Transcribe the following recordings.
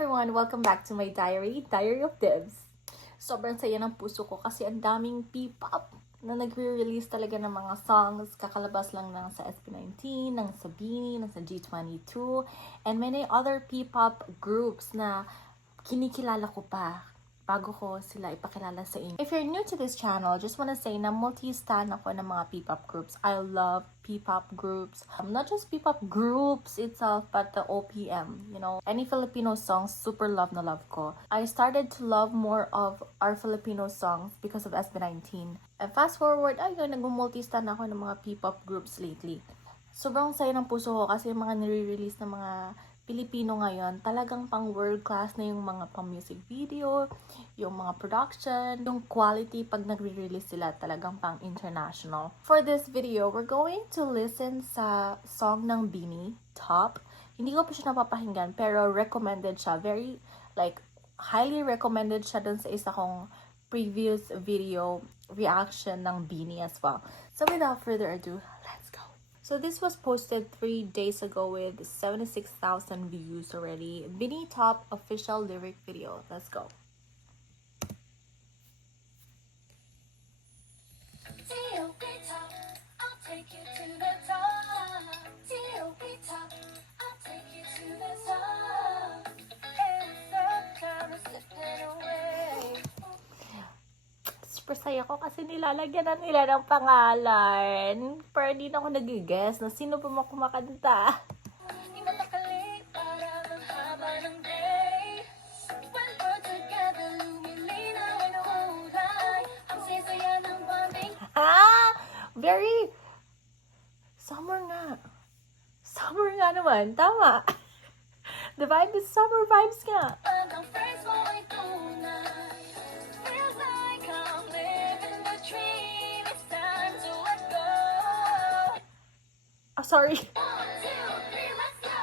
everyone! Welcome back to my diary, Diary of Dibs. Sobrang saya ng puso ko kasi ang daming P-pop na nagre-release talaga ng mga songs. Kakalabas lang ng sa SB19, ng sa BINI, ng sa G22, and many other P-pop groups na kinikilala ko pa bago ko sila ipakilala sa inyo. If you're new to this channel, just wanna say na multi-stan ako ng mga P-pop groups. I love P-pop groups. Not just P-pop groups itself, but the OPM, you know. Any Filipino songs, super love na love ko. I started to love more of our Filipino songs because of SB19. And fast forward, ayun, nag-multi-stan ako ng mga P-pop groups lately. Sobrang saya ng puso ko kasi yung mga nire-release ng mga Pilipino ngayon, talagang pang world class na yung mga pang music video, yung mga production, yung quality pag nagre-release sila talagang pang international. For this video, we're going to listen sa song ng BINI, Top. Hindi ko pa siya napapakinggan, pero recommended siya. Very, highly recommended siya dun sa isa kong previous video reaction ng BINI as well. So without further ado, let's go. So this was posted 3 days ago with 76,000 views already. BINI Top official lyric video. Let's go. T.O.P. Top, I'll take you to the top. T.O.P. Top, I'll take you to the top. Hands up, time is slipping away. Super saya ko kasi nilalagyan na nila ng pangalan. Pero hindi na ako nag-guess na sino pa kumakanta. Di mapakali, parang ang haba ng day. When we're together, lumilinaw ang kulay. Ang sisaya ng bonding. Very summer nga. Summer nga naman. Tama. The vibe is summer vibes nga. Ang friends mo ay tunay. Feels like I'm living the dream. It's time to let go. Oh, sorry. 1, 2, 3, let's go.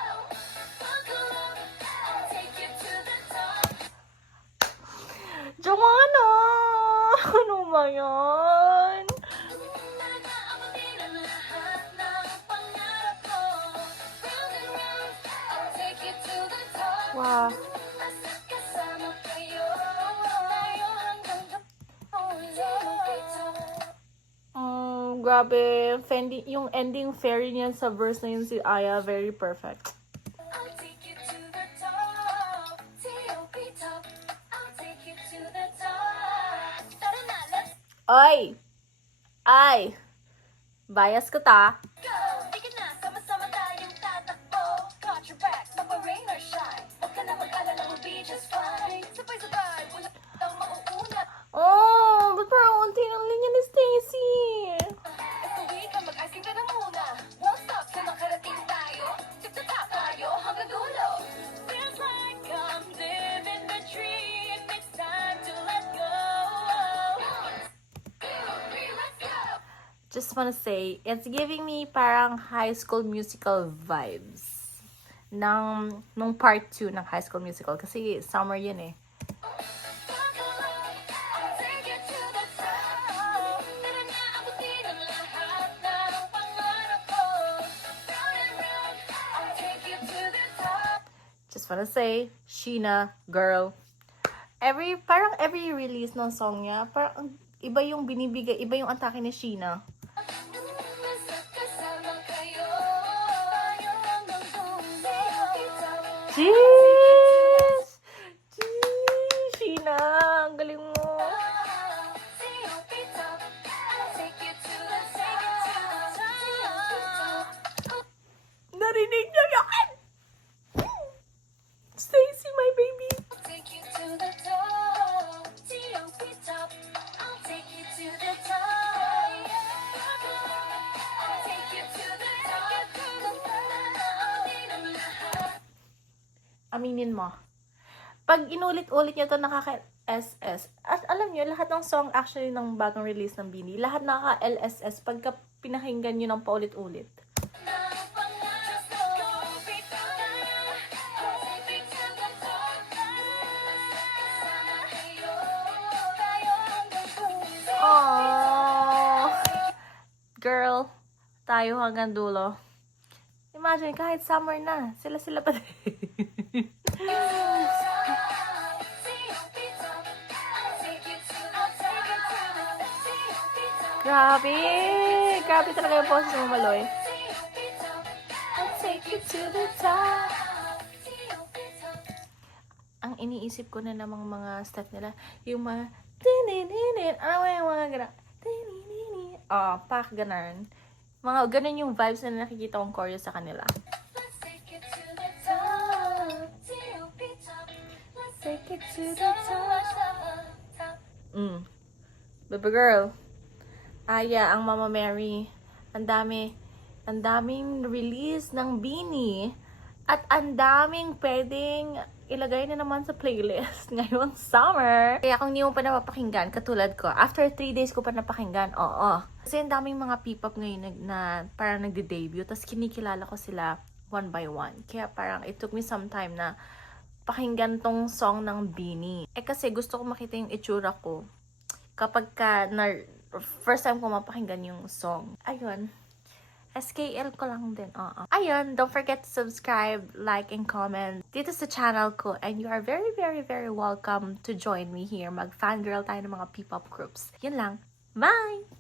Buckle up, I'll take you to the top. Joanna! Ano ba yan? Nag-aabutin ang lahat ng pangarap ko. Round and round, I'll take you to the top. Wow. Basta kasama kayo. Tayo hanggang dulo. Grabe. Yung ending fairy niya sa verse na yun si Aya, very perfect. I'll take you to the top. T.O.P. Top, I'll take you to the top. Tara na, let's Ay! Ay! Bias ko ta. go. Sige na, sama-sama tayong tatakbo. Got your back, rain or shine. Huwag ka na mag-alala, we'll be just fine. Sabay-sabay, wala kang mauuna. Oh, ba't parang unti ang linya ni Stacy? If uwi ka, mag-icing ka na muna. Won't stop till makarating tayo. Tip to top tayo hanggang dulo. Feels like I'm living the dream. It's time to let go. 1, 2, 3, let's go. Just wanna say, it's giving me parang High School Musical vibes. Nung part 2 ng High School Musical. Kasi summer yun eh. Buckle up, I'll take you to the top. Tara na, abutin ang lahat ng pangarap ko. Round and round, I'll take you to the top. Just wanna say, Sheena, girl. Parang every release ng song niya, parang iba yung binibigay, iba yung atake ni Sheena. Basta kasama kayo. Tayo hanggang dulo. Jeez! Jeez! Sheena, ang galing mo. T.O.P. Top, I'll take you to the top. Narinig niyo yan! Stacy, my baby. I'll take you to the top. T.O.P. Top, I'll take you to the top. I'll take you to the top. Abutin ang lahat. Aminin mo. Pag inulit-ulit niyo to nakaka-LSS. At alam niyo, lahat ng song actually ng bagong release ng BINI, lahat nakaka-LSS pagka pinakinggan niyo ng paulit-ulit. Aww. Girl, tayo hanggang dulo. Imagine, kahit summer na, sila pa din. Grabe! Grabe talaga yung boses mo, Maloy. I'll take you to the top. Ang iniisip ko na namang mga step nila, yung mga tininin, ano yung mga gana, tininin, pak, ganun. Mga ganun yung vibes na nakikita kong choreo sa kanila. Let's take it to the top. T.O.P. top. Let's take it to the top. Baby girl. Aya, ang Mama Mary. Ang daming release ng Beanie. At ang daming pwedeng ilagay na naman sa playlist ngayong summer. Kaya kung hindi mo pa napapakinggan, katulad ko, after 3 days ko pa napakinggan, oo. Kasi ang daming mga P-pop ngayon na parang nagde-debut, tapos kinikilala ko sila one by one. Kaya parang it took me some time na pakinggan tong song ng Beanie. Kasi gusto ko makita yung itsura ko kapag first time ko mapakinggan yung song. Ayun. SKL ko lang din. Ayun, don't forget to subscribe, like, and comment dito sa channel ko. And you are very, very, very welcome to join me here. Mag-fangirl tayo ng mga P-pop groups. Yun lang. Bye!